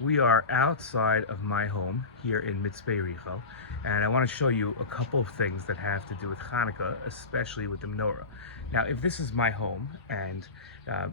We are outside of my home here in Mitzpe Richo, and I want to show you a couple of things that have to do with Chanukah, especially with the menorah. Now, if this is my home, and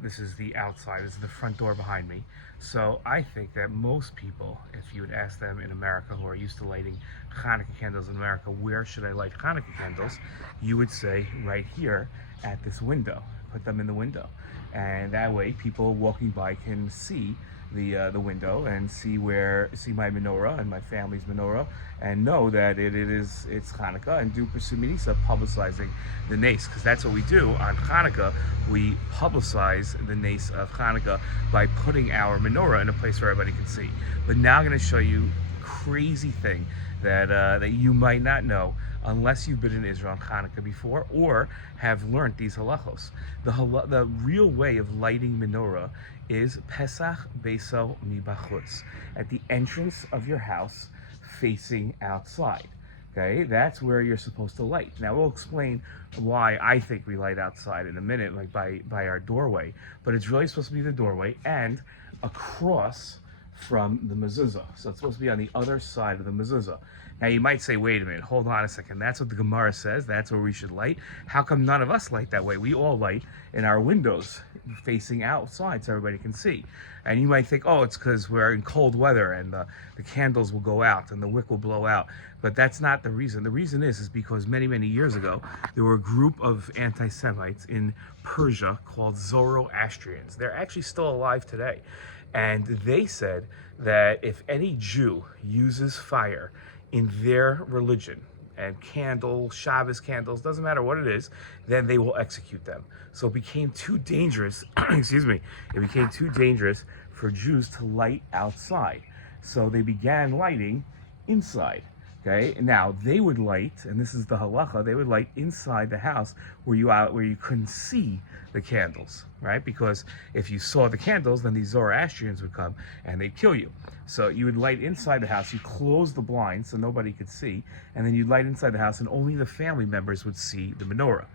this is the outside, this is the front door behind me, so I think that most people, if you would ask them in America who are used to lighting Hanukkah candles in America, where should I light Hanukkah candles? You would say right here at this window. Put them in the window, and that way people walking by can see the window and see my menorah and my family's menorah, and know that it's Hanukkah, and do pursue minisa, publicizing the nace, because that's what we do on Hanukkah. We publicize the nace of Hanukkah by putting our menorah in a place where everybody can see. But now I'm going to show you a crazy thing that you might not know unless you've been in Israel on Chanukah before or have learned these halachos. The real way of lighting menorah is Pesach Beso Mibachutz, at the entrance of your house facing outside. Okay, that's where you're supposed to light. Now we'll explain why I think we light outside in a minute, like by our doorway, but it's really supposed to be the doorway and across from the mezuzah. So it's supposed to be on the other side of the mezuzah. Now you might say, wait a minute, hold on a second. That's what the Gemara says. That's where we should light. How come none of us light that way? We all light in our windows facing outside so everybody can see. And you might think, oh, it's because we're in cold weather and the candles will go out and the wick will blow out. But that's not the reason. The reason is because many, many years ago, there were a group of anti-Semites in Persia called Zoroastrians. They're actually still alive today. And they said that if any Jew uses fire in their religion, and candles, Shabbos candles, doesn't matter what it is, then they will execute them. So it became too dangerous, it became too dangerous for Jews to light outside. So they began lighting inside. Okay, now they would light, and this is the halacha, they would light inside the house where you couldn't see the candles, right? Because if you saw the candles, then these Zoroastrians would come and they'd kill you. So you would light inside the house, you close the blinds so nobody could see, and then you'd light inside the house and only the family members would see the menorah.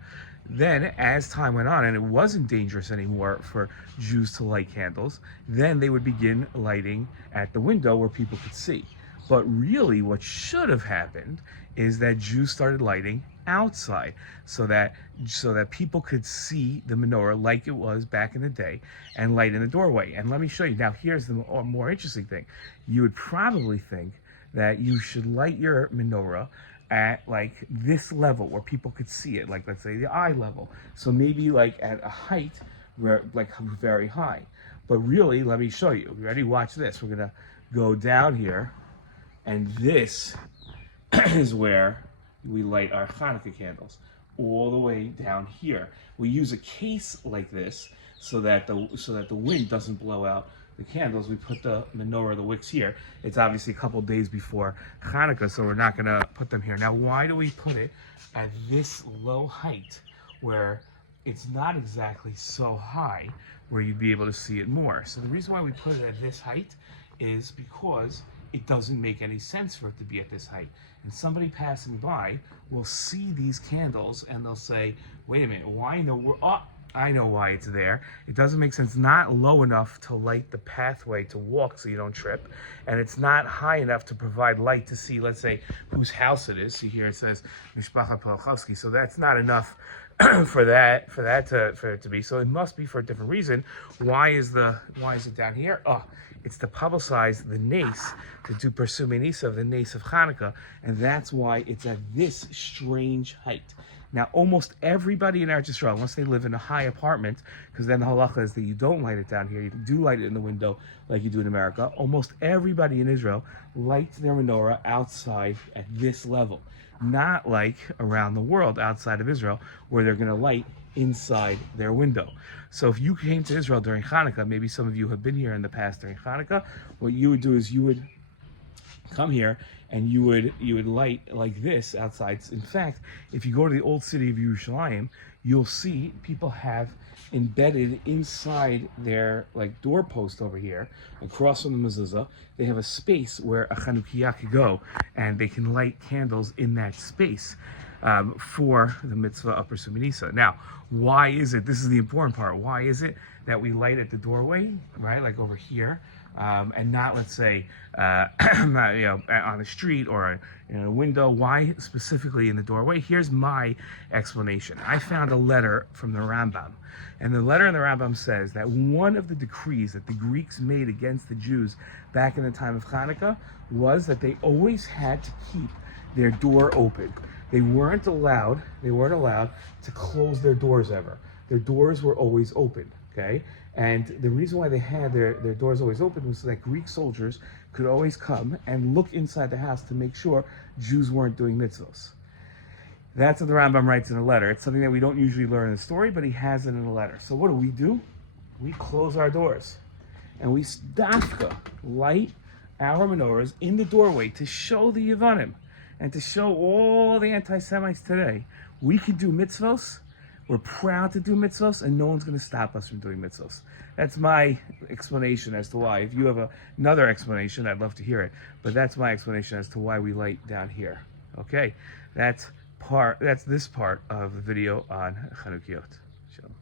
Then, as time went on and it wasn't dangerous anymore for Jews to light candles, then they would begin lighting at the window where people could see. But really what should have happened is that Jews started lighting outside so that people could see the menorah like it was back in the day and light in the doorway. And let me show you. Now here's the more interesting thing. You would probably think that you should light your menorah at like this level where people could see it, like let's say the eye level. So maybe like at a height where like very high. But really, let me show you. You ready? Watch this. We're gonna go down here. And this is where we light our Hanukkah candles, all the way down here. We use a case like this so that the wind doesn't blow out the candles. We put the menorah, the wicks here. It's obviously a couple days before Hanukkah, so we're not gonna put them here. Now, why do we put it at this low height where it's not exactly so high where you'd be able to see it more? So the reason why we put it at this height is because it doesn't make any sense for it to be at this height. And somebody passing by will see these candles and they'll say, wait a minute, I know why it's there. It doesn't make sense. Not low enough to light the pathway to walk so you don't trip. And it's not high enough to provide light to see, let's say, whose house it is. See here it says Mishpacha Polchowski. So that's not enough for it to be. So it must be for a different reason. Why is it down here? Oh, it's to publicize the nace, to pursue minisa of the nace of Hanukkah, and that's why it's at this strange height. Now, almost everybody in Eretz Yisrael, unless they live in a high apartment, because then the halacha is that you don't light it down here, you do light it in the window like you do in America. Almost everybody in Israel lights their menorah outside at this level, not like around the world outside of Israel, where they're going to light inside their window. So if you came to Israel during Hanukkah, maybe some of you have been here in the past during Hanukkah, what you would do is you would come here and you would light like this outside. In fact, if you go to the old city of Yerushalayim, you'll see people have embedded inside their like doorpost over here, across from the mezuzah. They have a space where a Chanukah could go, and they can light candles in that space for the mitzvah upper Suminisa. Now, why is it? This is the important part. Why is it that we light at the doorway, right, like over here, and not, let's say, not, on the street or in a window? Why specifically in the doorway? Here's my explanation. I found a letter from the Rambam, and the letter in the Rambam says that one of the decrees that the Greeks made against the Jews back in the time of Chanukah was that they always had to keep their door open. They weren't allowed to close their doors ever. Their doors were always open, okay? And the reason why they had their doors always open was so that Greek soldiers could always come and look inside the house to make sure Jews weren't doing mitzvahs. That's what the Rambam writes in a letter. It's something that we don't usually learn in the story, but he has it in a letter. So what do? We close our doors. And we dafka light our menorahs in the doorway to show the Yevanim and to show all the anti-Semites today, we can do mitzvos. We're proud to do mitzvos, and no one's going to stop us from doing mitzvos. That's my explanation as to why. If you have another explanation, I'd love to hear it. But that's my explanation as to why we light down here. Okay, that's this part of the video on Chanukah. Shalom.